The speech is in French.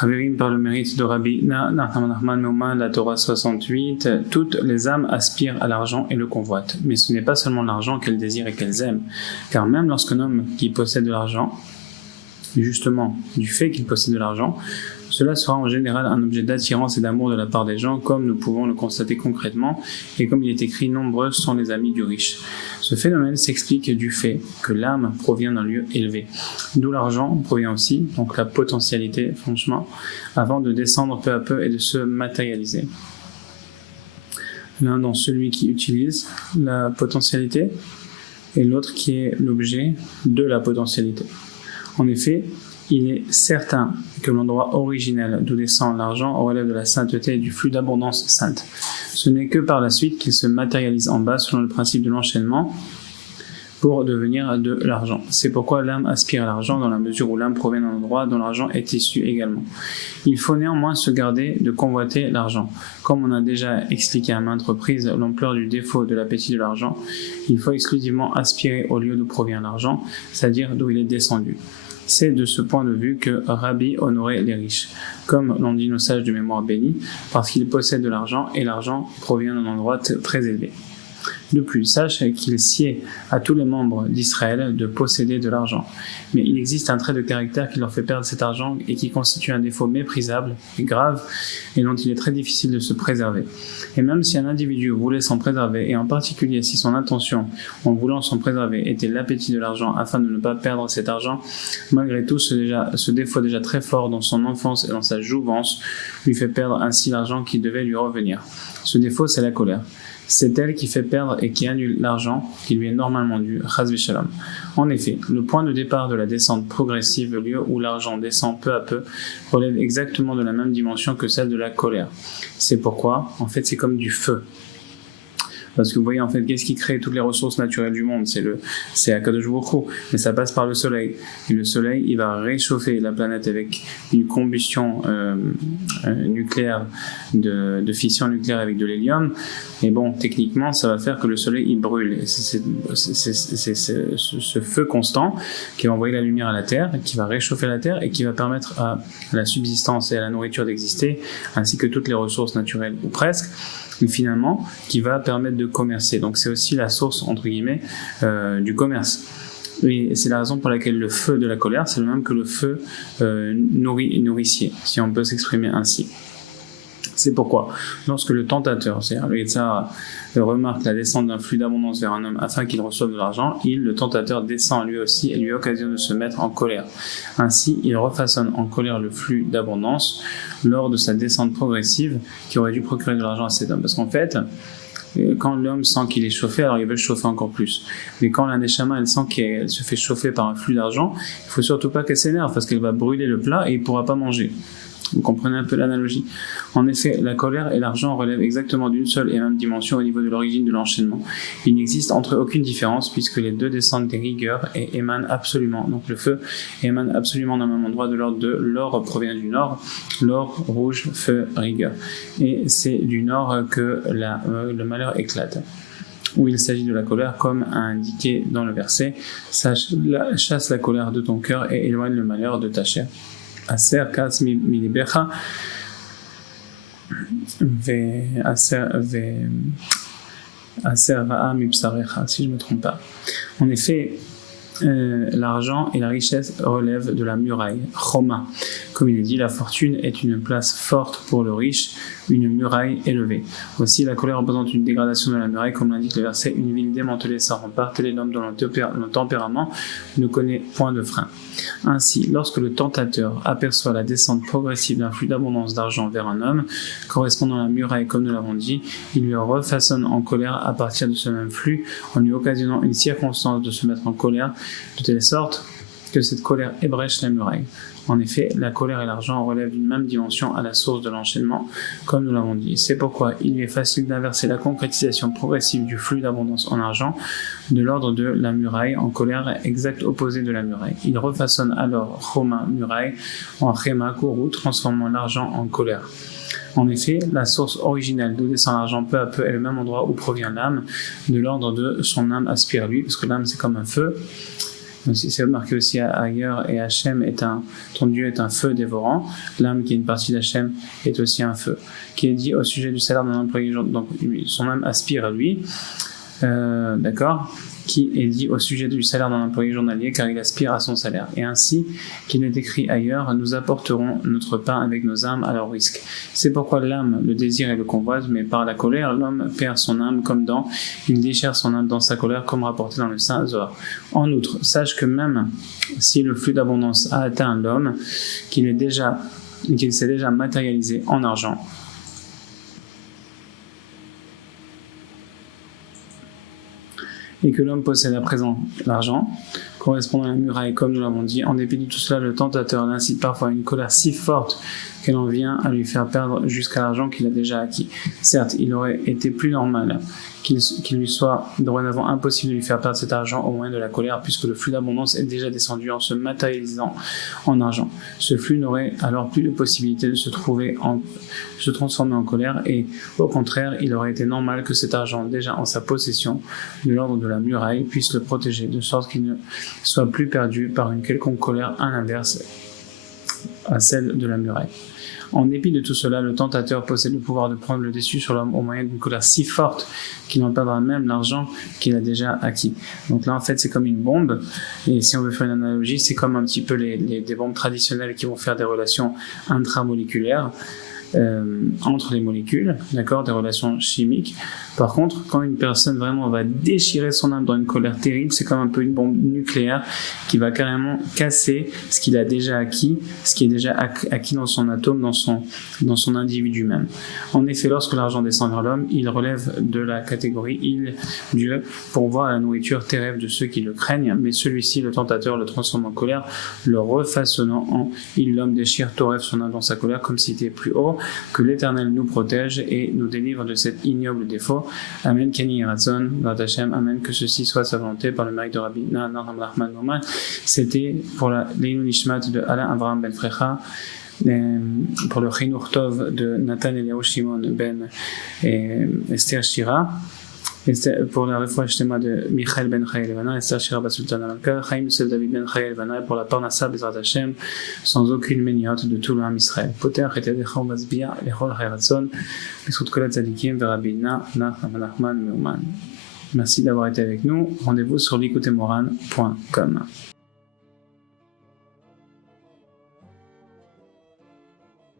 Haverim, par le mérite de Rabbi Nachman Meuma, la Torah 68, toutes les âmes aspirent à l'argent et le convoitent. Mais ce n'est pas seulement l'argent qu'elles désirent et qu'elles aiment, car même lorsqu'un homme qui possède de l'argent, justement du fait qu'il possède de l'argent, cela sera en général un objet d'attirance et d'amour de la part des gens, comme nous pouvons le constater concrètement, et comme il est écrit, nombreux sont les amis du riche. Ce phénomène s'explique du fait que l'âme provient d'un lieu élevé, d'où l'argent provient aussi, donc la potentialité, franchement, avant de descendre peu à peu et de se matérialiser. L'un dans celui qui utilise la potentialité, et l'autre qui est l'objet de la potentialité. En effet, il est certain que l'endroit originel d'où descend l'argent relève de la sainteté et du flux d'abondance sainte. Ce n'est que par la suite qu'il se matérialise en bas selon le principe de l'enchaînement pour devenir de l'argent. C'est pourquoi l'âme aspire à l'argent dans la mesure où l'âme provient d'un endroit dont l'argent est issu également. Il faut néanmoins se garder de convoiter l'argent. Comme on a déjà expliqué à maintes reprises l'ampleur du défaut de l'appétit de l'argent, il faut exclusivement aspirer au lieu d'où provient l'argent, c'est-à-dire d'où il est descendu. C'est de ce point de vue que Rabbi honorait les riches, comme l'ont dit nos sages de mémoire bénie, parce qu'ils possèdent de l'argent et l'argent provient d'un endroit très élevé. De plus, sache qu'il sied à tous les membres d'Israël de posséder de l'argent. Mais il existe un trait de caractère qui leur fait perdre cet argent et qui constitue un défaut méprisable et grave et dont il est très difficile de se préserver. Et même si un individu voulait s'en préserver, et en particulier si son intention en voulant s'en préserver était l'appétit de l'argent afin de ne pas perdre cet argent, malgré tout ce défaut déjà très fort dans son enfance et dans sa jouvence lui fait perdre ainsi l'argent qui devait lui revenir. Ce défaut, c'est la colère. C'est elle qui fait perdre et qui annule l'argent qui lui est normalement dû, chas v'shalom. En effet, le point de départ de la descente progressive, le lieu où l'argent descend peu à peu, relève exactement de la même dimension que celle de la colère. C'est pourquoi, en fait, c'est comme du feu. Parce que vous voyez, en fait, qu'est-ce qui crée toutes les ressources naturelles du monde? C'est Akadosh Baruch Hu, mais ça passe par le soleil. Et le soleil, il va réchauffer la planète avec une combustion nucléaire, de fission nucléaire avec de l'hélium. Et bon, techniquement, ça va faire que le soleil, il brûle. Et c'est ce feu constant qui va envoyer la lumière à la Terre, qui va réchauffer la Terre et qui va permettre à la subsistance et à la nourriture d'exister, ainsi que toutes les ressources naturelles, ou presque. Et finalement, qui va permettre de commercer. Donc c'est aussi la source, entre guillemets, du commerce. Et c'est la raison pour laquelle le feu de la colère, c'est le même que le feu nourricier, si on peut s'exprimer ainsi. C'est pourquoi, lorsque le tentateur, c'est-à-dire le Yetzirah, remarque la descente d'un flux d'abondance vers un homme afin qu'il reçoive de l'argent, le tentateur descend lui aussi et lui occasionne de se mettre en colère. Ainsi, il refaçonne en colère le flux d'abondance lors de sa descente progressive qui aurait dû procurer de l'argent à cet homme. Parce qu'en fait, quand l'homme sent qu'il est chauffé, alors il veut chauffer encore plus. Mais quand la Neshama, elle sent qu'elle se fait chauffer par un flux d'argent, il ne faut surtout pas qu'elle s'énerve parce qu'elle va brûler le plat et il ne pourra pas manger. Vous comprenez un peu l'analogie. En effet, la colère et l'argent relèvent exactement d'une seule et même dimension au niveau de l'origine de l'enchaînement. Il n'existe entre eux aucune différence puisque les deux descendent des rigueurs et émanent absolument. Donc le feu émane absolument d'un même endroit de l'ordre de l'or provient du nord, l'or, rouge, feu, rigueur. Et c'est du nord que le malheur éclate. Où il s'agit de la colère, comme indiqué dans le verset, chasse la colère de ton cœur et éloigne le malheur de ta chair. Aser kas milibecha aser ra'a mibsarecha, si je ne me trompe pas. En effet, l'argent et la richesse relèvent de la muraille, choma. Comme il est dit, la fortune est une place forte pour le riche, une muraille élevée. Aussi, la colère représente une dégradation de la muraille, comme l'indique le verset, une ville démantelée sans rempart, tel est l'homme dont le tempérament ne connaît point de frein. Ainsi, lorsque le tentateur aperçoit la descente progressive d'un flux d'abondance d'argent vers un homme, correspondant à la muraille comme nous l'avons dit, il lui refaçonne en colère à partir de ce même flux, en lui occasionnant une circonstance de se mettre en colère, de telle sorte que cette colère ébrèche la muraille. En effet, la colère et l'argent relèvent d'une même dimension à la source de l'enchaînement, comme nous l'avons dit. C'est pourquoi il lui est facile d'inverser la concrétisation progressive du flux d'abondance en argent de l'ordre de la muraille en colère exact opposé de la muraille. Il refaçonne alors Choma, muraille, en Chema, Kourou, transformant l'argent en colère. En effet, la source originelle d'où descend l'argent peu à peu est le même endroit où provient l'âme, de l'ordre de son âme aspire lui, parce que l'âme c'est comme un feu. C'est marqué aussi ailleurs, et Hachem ton Dieu est un feu dévorant. L'âme qui est une partie d'Hachem est aussi un feu. Qui est dit au sujet du salaire d'un employé, donc son âme aspire à lui, d'accord, qui est dit au sujet du salaire d'un employé journalier car il aspire à son salaire. Et ainsi qu'il est écrit ailleurs, nous apporterons notre pain avec nos âmes à leur risque. C'est pourquoi l'âme le désire et le convoite, mais par la colère, l'homme perd son âme comme il déchire son âme dans sa colère, comme rapporté dans le Saint Zohar. En outre, sache que même si le flux d'abondance a atteint l'homme, qu'il s'est déjà matérialisé en argent, et que l'homme possède à présent l'argent, correspondant à la muraille, comme nous l'avons dit. En dépit de tout cela, le tentateur l'incite parfois à une colère si forte qu'elle en vient à lui faire perdre jusqu'à l'argent qu'il a déjà acquis. Certes, il aurait été plus normal qu'il lui soit dorénavant impossible de lui faire perdre cet argent au moyen de la colère, puisque le flux d'abondance est déjà descendu en se matérialisant en argent. Ce flux n'aurait alors plus de possibilité de se transformer en colère, et au contraire, il aurait été normal que cet argent déjà en sa possession, de l'ordre de la muraille, puisse le protéger, de sorte qu'il ne soit plus perdu par une quelconque colère à l'inverse à celle de la muraille. En dépit de tout cela, le tentateur possède le pouvoir de prendre le dessus sur l'homme au moyen d'une colère si forte qu'il en perdra même l'argent qu'il a déjà acquis. Donc là, en fait, c'est comme une bombe. Et si on veut faire une analogie, c'est comme un petit peu des bombes traditionnelles qui vont faire des relations intramoléculaires entre les molécules, d'accord, des relations chimiques. Par contre, quand une personne vraiment va déchirer son âme dans une colère terrible, c'est comme un peu une bombe nucléaire qui va carrément casser ce qu'il a déjà acquis, ce qui est déjà acquis dans son atome, dans son individu même. En effet, lorsque l'argent descend vers l'homme, il relève de la catégorie Dieu, pourvoit à la nourriture terrestre de ceux qui le craignent, mais celui-ci, le tentateur, le transforme en colère, le refaçonnant en l'homme déchire, torrève son âme dans sa colère comme s'il était plus haut. Que l'Éternel nous protège et nous délivre de cet ignoble défaut. Amen. Keni Ratzon, Hashem. Amen. Que ceci soit sa volonté par le mérite de Rabbi Nachman Nachman. C'était pour la Leilou Nishmat de Alain Avraham Ben Frecha, pour le Chinuch Tov de Nathan Eliyahu Shimon Ben Esther Shira, pour la Refoua Shtema de Michael Ben Chaya Levana, Esther Shira Bat Sultan Amalka, Chaim Yosef David Ben Chaya Levana, pour la Parnassa Bezrat Hashem, sans aucune méniote de tout l'âme Israël. Poter et Tedecha Ubazbia, Lechol Chayratzon, B'zchut Kol Tzadikim, Verabina, Nachman Meuman. Merci d'avoir été avec nous. Rendez-vous sur likotemoran.com.